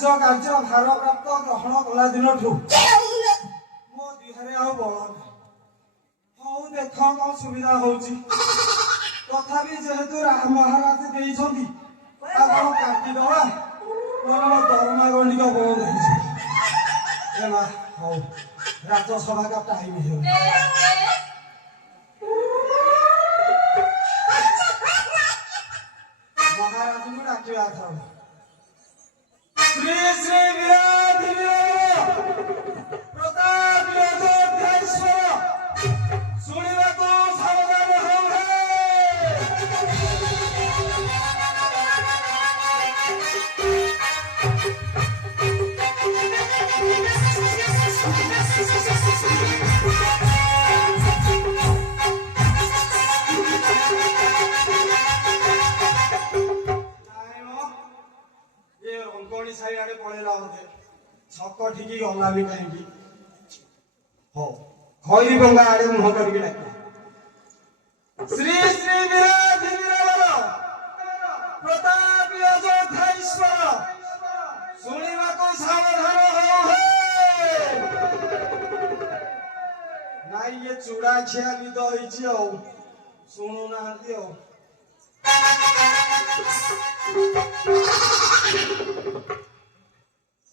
ରାଜ୍ୟ କାର୍ଯ୍ୟ ଭାରପ୍ରାପ୍ତ ଗ୍ରହଣ କଲା ଦିନଠୁ ମୋ ଦେହରେ ଆଉ ବଳ ନାହିଁ। ହଉ ଦେଖ କଣ ସୁବିଧା ହଉଛି। ତଥାପି ଯେହେତୁ ମହାରାଜ ଦେଇଛନ୍ତି ଆପଣ କାଟିଦବା, ମୋର ଦରମା ଗଣ୍ଡିକ ବନ୍ଦ ହେଇଛି। ଏ ମା ହଉ ରାଜସଭା କା ଟାଇମ ହେଇଗଲା। ମହାରାଜଙ୍କୁ ଡାକିବା ଥର। ଶ୍ରୀ ଶ୍ରୀ ବୀରାଧିବୀର ପ୍ରତାପ ଅଯୋଧ୍ୟାଈଶ୍ୱର ଶୁଣିବାକୁ ସାବଧାନ ହଉ ହେ। ସାଇଆଡେ ପଳେଇଲା ବୋଧେ, ଛକ ଠିକି ଗଲା ବି କାହିଁକି। ହଉ ଖଇରି ବଙ୍ଗା ଆଡେ ମୁହଁ କରିକି ଡାକିଲା। ଶ୍ରୀ ଶ୍ରୀ ବୀରାଧିବୀର ପ୍ରତାପୀ ଅଯୋଧ୍ୟାଈଶ୍ୱର ଶୁଣିବାକୁ ସାବଧାନ ହଉ ହେ। ନାଇଁ ଇଏ ଚୁଡା ଖିଆ ନିଦ ହେଇଛି ଆଉ ଶୁଣୁନାହାନ୍ତି ଆଉ।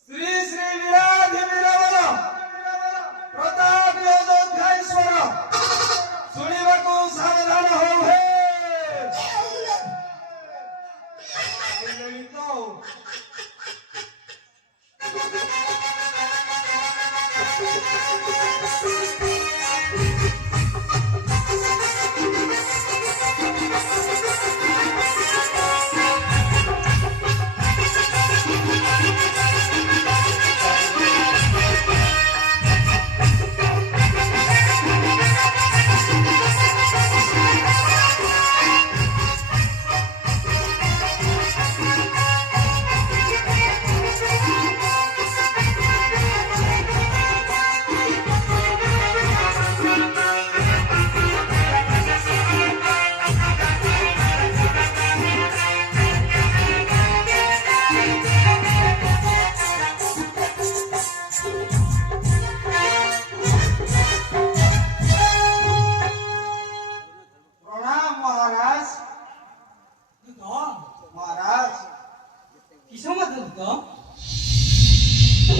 ଶ୍ରୀ ଶ୍ରୀ ବୀରାଧିବୀର ପ୍ରତାପୀ ଅଯୋଧ୍ୟାଈଶ୍ୱର ଶୁଣିବାକୁ ସାବଧାନ ହଉ ହେ।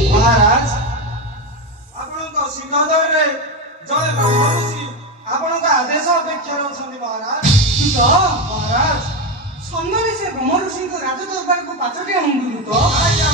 ମହାରାଜ ଆପଣଙ୍କ ସିଂହଦ୍ୱାରରେ ଜଣେ ବ୍ରହ୍ମଋଷି ଆପଣଙ୍କ ଆଦେଶ ଅପେକ୍ଷାରେ ଅଛନ୍ତି। ମହାରାଜ ମହାରାଜ ସମ୍ମାନରେ ସେ ବ୍ରହ୍ମଋଷିଙ୍କ ରାଜ ଦରବାରକୁ ପାଛୋଟି ଆଣନ୍ତୁ। ଆଜ୍ଞା